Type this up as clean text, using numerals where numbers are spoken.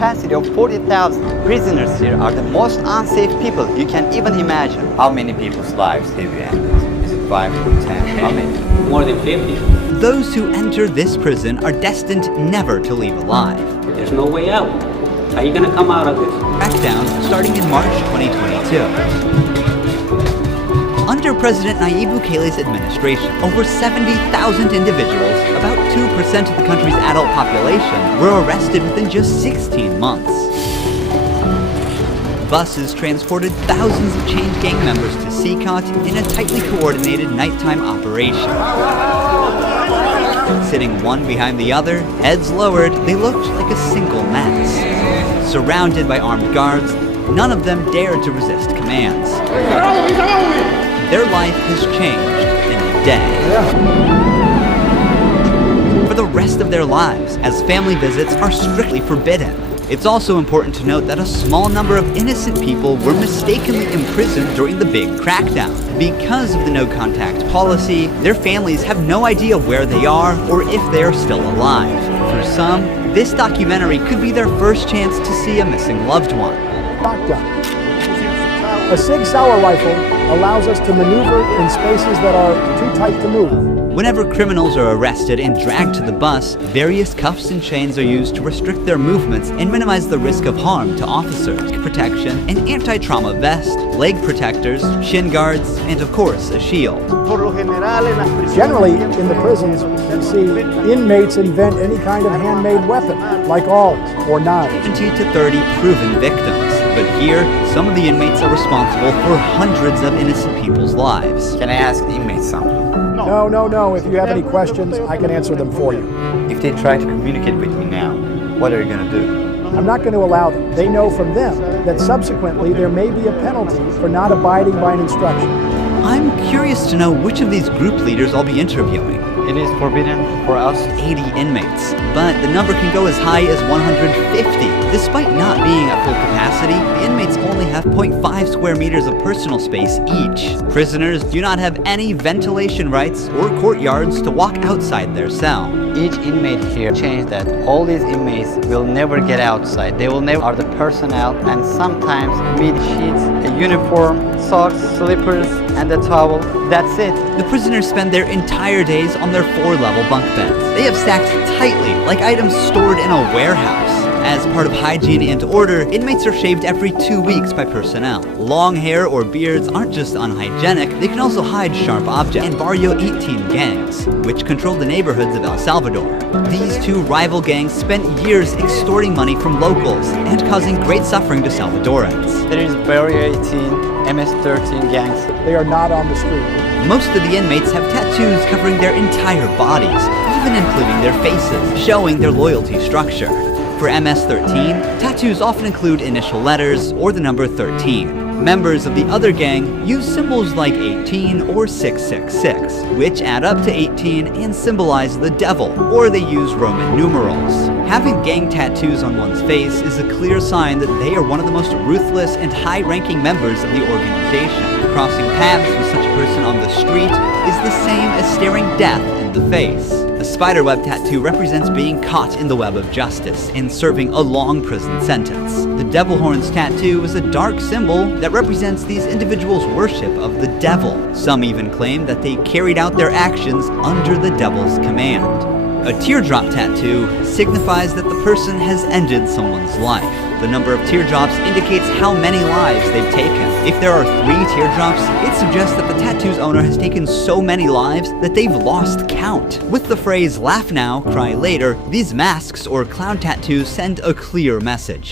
capacity of 40,000. Prisoners here are the most unsafe people you can even imagine. How many people's lives have you ended? Is it 5 or 10? How many? More than 50. Those who enter this prison are destined never to leave alive. There's no way out. How are you going to come out of this? Crackdown starting in March 2022. Under President Nayib Bukele's administration, over 70,000 individuals, about 2% of the country's adult population, were arrested within just 16 months. Buses transported thousands of chained gang members to Sikot in a tightly coordinated nighttime operation. Sitting one behind the other, heads lowered, they looked like a single mass. Surrounded by armed guards, none of them dared to resist commands. Their life has changed in a day. For the rest of their lives, as family visits are strictly forbidden. It's also important to note that a small number of innocent people were mistakenly imprisoned during the big crackdown. Because of the no-contact policy, their families have no idea where they are or if they are still alive. For some, this documentary could be their first chance to see a missing loved one. Shotgun. A Sig Sauer rifle allows us to maneuver in spaces that are too tight to move. Whenever criminals are arrested and dragged to the bus, various cuffs and chains are used to restrict their movements and minimize the risk of harm to officers. Protection, an anti-trauma vest, leg protectors, shin guards, and of course, a shield. Generally, in the prisons, you see inmates invent any kind of handmade weapon, like awls or knives. 20 to 30 proven victims. But here, some of the inmates are responsible for hundreds of innocent people's lives. Can I ask the inmates something? No. If you have any questions, I can answer them for you. If they try to communicate with me now, what are you going to do? I'm not going to allow them. They know from them that subsequently there may be a penalty for not abiding by an instruction. I'm curious to know which of these group leaders I'll be interviewing. It is forbidden for us 80 inmates, but the number can go as high as 150. Despite not being at full capacity, the inmates only have 0.5 square meters of personal space each. Prisoners do not have any ventilation rights or courtyards to walk outside their cell. Each inmate here changed that all these inmates will never get outside. They will never are the personnel, and sometimes meet sheets, a uniform, socks, slippers, and a towel. That's it. The prisoners spend their entire days on their 4-level bunk beds. They have stacked tightly, like items stored in a warehouse. As part of hygiene and order, inmates are shaved every 2 weeks by personnel. Long hair or beards aren't just unhygienic, they can also hide sharp objects. And Barrio 18 gangs, which control the neighborhoods of El Salvador. These two rival gangs spent years extorting money from locals and causing great suffering to Salvadorans. There is Barrio 18, MS-13 gangs. They are not on the street. Most of the inmates have tattoos covering their entire bodies, even including their faces, showing their loyalty structure. For MS-13, tattoos often include initial letters or the number 13. Members of the other gang use symbols like 18 or 666, which add up to 18 and symbolize the devil, or they use Roman numerals. Having gang tattoos on one's face is a clear sign that they are one of the most ruthless and high-ranking members of the organization. Crossing paths with such a person on the street is the same as staring death in the face. The spiderweb tattoo represents being caught in the web of justice and serving a long prison sentence. The devil horns tattoo is a dark symbol that represents these individuals' worship of the devil. Some even claim that they carried out their actions under the devil's command. A teardrop tattoo signifies that the person has ended someone's life. The number of teardrops indicates how many lives they've taken. If there are 3 teardrops, it suggests that the tattoo's owner has taken so many lives that they've lost count. With the phrase "laugh now, cry later," these masks or clown tattoos send a clear message.